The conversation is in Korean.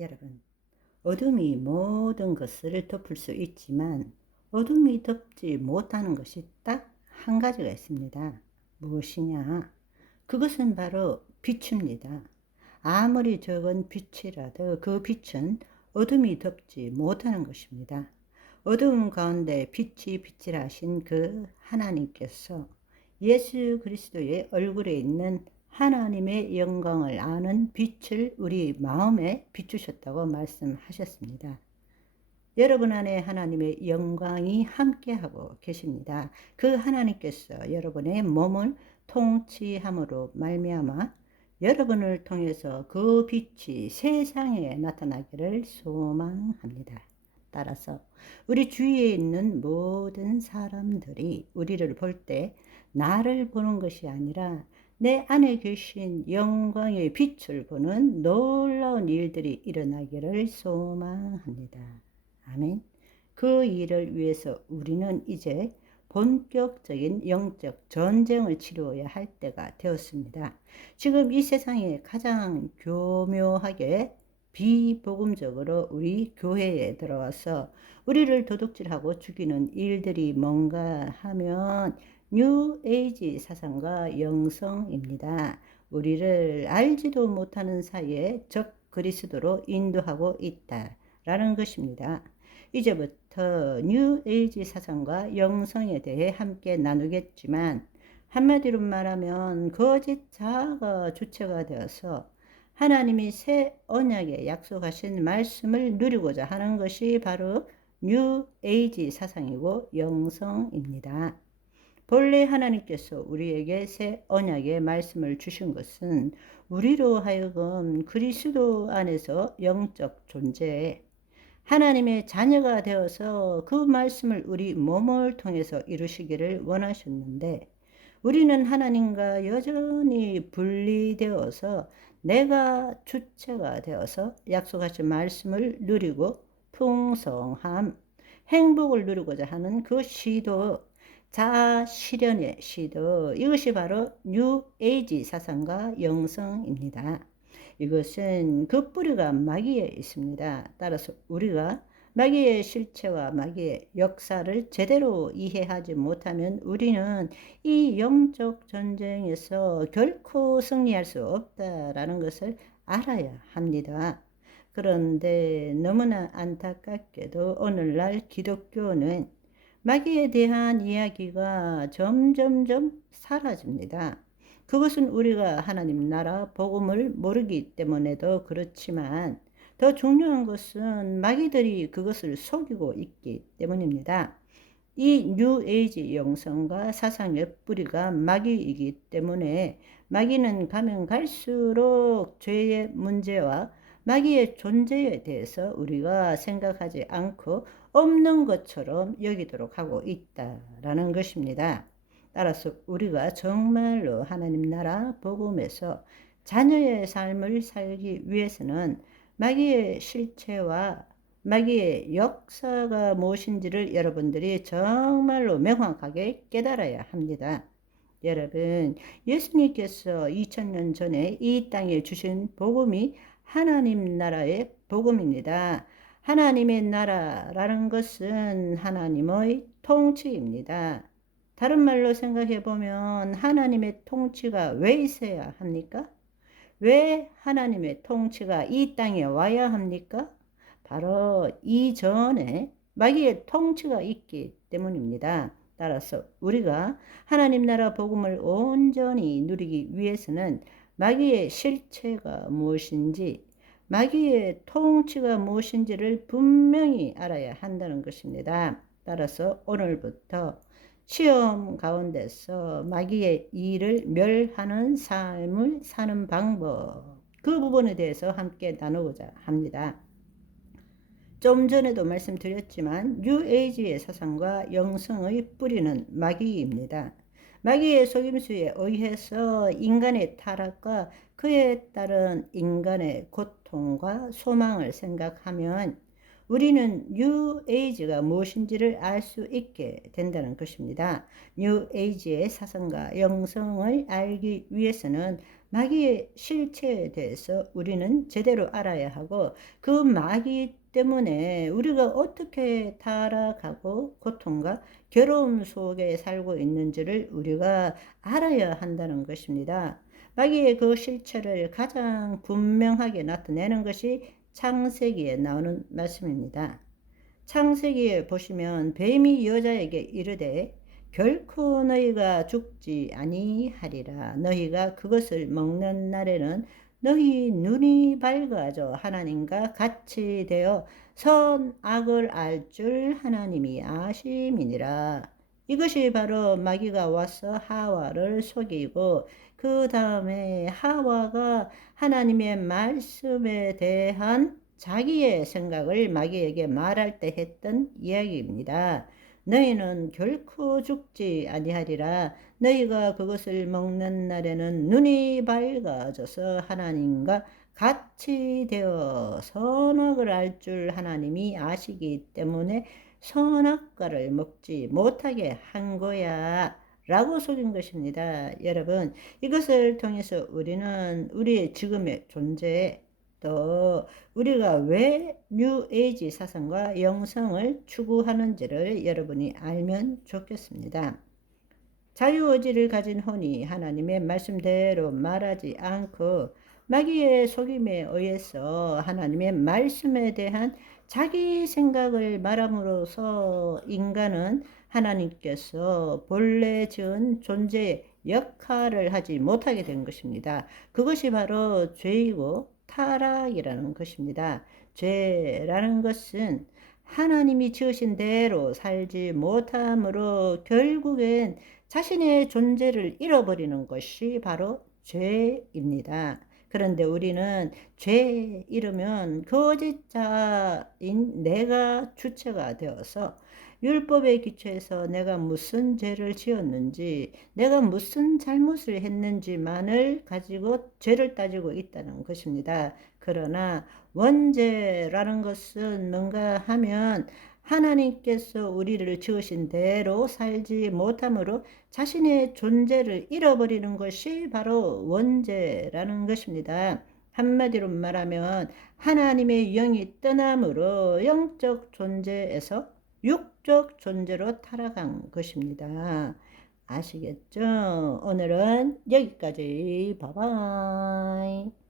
여러분, 어둠이 모든 것을 덮을 수 있지만 어둠이 덮지 못하는 것이 딱 한 가지가 있습니다. 무엇이냐? 그것은 바로 빛입니다. 아무리 적은 빛이라도 그 빛은 어둠이 덮지 못하는 것입니다. 어두운 가운데 빛이 빛이라신 그 하나님께서 예수 그리스도의 얼굴에 있는 하나님의 영광을 아는 빛을 우리 마음에 비추셨다고 말씀하셨습니다. 여러분 안에 하나님의 영광이 함께하고 계십니다. 그 하나님께서 여러분의 몸을 통치함으로 말미암아 여러분을 통해서 그 빛이 세상에 나타나기를 소망합니다. 따라서 우리 주위에 있는 모든 사람들이 우리를 볼 때 나를 보는 것이 아니라 내 안에 계신 영광의 빛을 보는 놀라운 일들이 일어나기를 소망합니다. 아멘. 그 일을 위해서 우리는 이제 본격적인 영적 전쟁을 치루어야 할 때가 되었습니다. 지금 이 세상에 가장 교묘하게 비복음적으로 우리 교회에 들어와서 우리를 도둑질하고 죽이는 일들이 뭔가 하면 뉴 에이지 사상과 영성입니다. 우리를 알지도 못하는 사이에 적 그리스도로 인도하고 있다라는 것입니다. 이제부터 뉴 에이지 사상과 영성에 대해 함께 나누겠지만 한마디로 말하면 거짓 자아가 주체가 되어서 하나님이 새 언약에 약속하신 말씀을 누리고자 하는 것이 바로 뉴 에이지 사상이고 영성입니다. 본래 하나님께서 우리에게 새 언약의 말씀을 주신 것은 우리로 하여금 그리스도 안에서 영적 존재, 하나님의 자녀가 되어서 그 말씀을 우리 몸을 통해서 이루시기를 원하셨는데 우리는 하나님과 여전히 분리되어서 내가 주체가 되어서 약속하신 말씀을 누리고 풍성함, 행복을 누리고자 하는 그 시도, 자아 실현의 시도, 이것이 바로 뉴 에이지 사상과 영성입니다. 이것은 그 뿌리가 마귀에 있습니다. 따라서 우리가 마귀의 실체와 마귀의 역사를 제대로 이해하지 못하면 우리는 이 영적 전쟁에서 결코 승리할 수 없다라는 것을 알아야 합니다. 그런데 너무나 안타깝게도 오늘날 기독교는 마귀에 대한 이야기가 점점점 사라집니다. 그것은 우리가 하나님 나라 복음을 모르기 때문에도 그렇지만 더 중요한 것은 마귀들이 그것을 속이고 있기 때문입니다. 이 뉴 에이지 영성과 사상의 뿌리가 마귀이기 때문에 마귀는 가면 갈수록 죄의 문제와 마귀의 존재에 대해서 우리가 생각하지 않고 없는 것처럼 여기도록 하고 있다라는 것입니다. 따라서 우리가 정말로 하나님 나라 복음에서 자녀의 삶을 살기 위해서는 마귀의 실체와 마귀의 역사가 무엇인지를 여러분들이 정말로 명확하게 깨달아야 합니다. 여러분, 예수님께서 2000년 전에 이 땅에 주신 복음이 하나님 나라의 복음입니다. 하나님의 나라라는 것은 하나님의 통치입니다. 다른 말로 생각해 보면 하나님의 통치가 왜 있어야 합니까? 왜 하나님의 통치가 이 땅에 와야 합니까? 바로 이전에 마귀의 통치가 있기 때문입니다. 따라서 우리가 하나님 나라 복음을 온전히 누리기 위해서는 마귀의 실체가 무엇인지, 마귀의 통치가 무엇인지를 분명히 알아야 한다는 것입니다. 따라서 오늘부터 시험 가운데서 마귀의 일을 멸하는 삶을 사는 방법, 그 부분에 대해서 함께 나누고자 합니다. 좀 전에도 말씀드렸지만 뉴 에이지의 사상과 영성의 뿌리는 마귀입니다. 마귀의 속임수에 의해서 인간의 타락과 그에 따른 인간의 고통과 소망을 생각하면 우리는 뉴 에이지가 무엇인지를 알 수 있게 된다는 것입니다. 뉴 에이지의 사상과 영성을 알기 위해서는 마귀의 실체에 대해서 우리는 제대로 알아야 하고, 그 마귀 때문에 우리가 어떻게 타락하고 고통과 괴로움 속에 살고 있는지를 우리가 알아야 한다는 것입니다. 마귀의 그 실체를 가장 분명하게 나타내는 것이 창세기에 나오는 말씀입니다. 창세기에 보시면 뱀이 여자에게 이르되 결코 너희가 죽지 아니하리라. 너희가 그것을 먹는 날에는 너희 눈이 밝아져 하나님과 같이 되어 선악을 알 줄 하나님이 아심이니라. 이것이 바로 마귀가 와서 하와를 속이고, 그 다음에 하와가 하나님의 말씀에 대한 자기의 생각을 마귀에게 말할 때 했던 이야기입니다. 너희는 결코 죽지 아니하리라. 너희가 그것을 먹는 날에는 눈이 밝아져서 하나님과 같이 되어 선악을 알 줄 하나님이 아시기 때문에 선악과를 먹지 못하게 한 거야 라고 속인 것입니다. 여러분, 이것을 통해서 우리는 우리의 지금의 존재, 또 우리가 왜 뉴에이지 사상과 영성을 추구하는지를 여러분이 알면 좋겠습니다. 자유의지를 가진 혼이 하나님의 말씀대로 말하지 않고 마귀의 속임에 의해서 하나님의 말씀에 대한 자기 생각을 말함으로써 인간은 하나님께서 본래 지은 존재의 역할을 하지 못하게 된 것입니다. 그것이 바로 죄이고 타락이라는 것입니다. 죄라는 것은 하나님이 지으신 대로 살지 못함으로 결국엔 자신의 존재를 잃어버리는 것이 바로 죄입니다. 그런데 우리는 죄 잃으면 거짓자인 내가 주체가 되어서 율법에 기초해서 내가 무슨 죄를 지었는지, 내가 무슨 잘못을 했는지만을 가지고 죄를 따지고 있다는 것입니다. 그러나 원죄라는 것은 뭔가 하면 하나님께서 우리를 지으신 대로 살지 못함으로 자신의 존재를 잃어버리는 것이 바로 원죄라는 것입니다. 한마디로 말하면 하나님의 영이 떠남으로 영적 존재에서 육적 존재로 타락한 것입니다. 아시겠죠? 오늘은 여기까지. 바이바이.